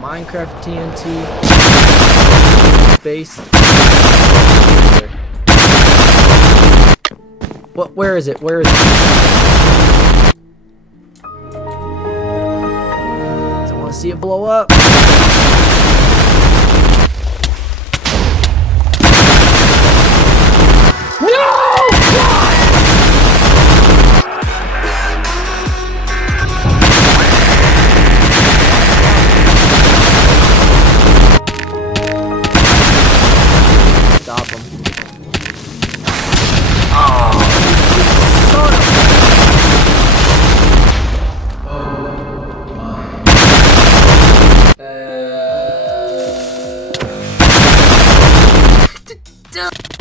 Minecraft TNT. Base. What? Where is it? Where is it? I want to see it blow up. Stop him. Oh, son of a...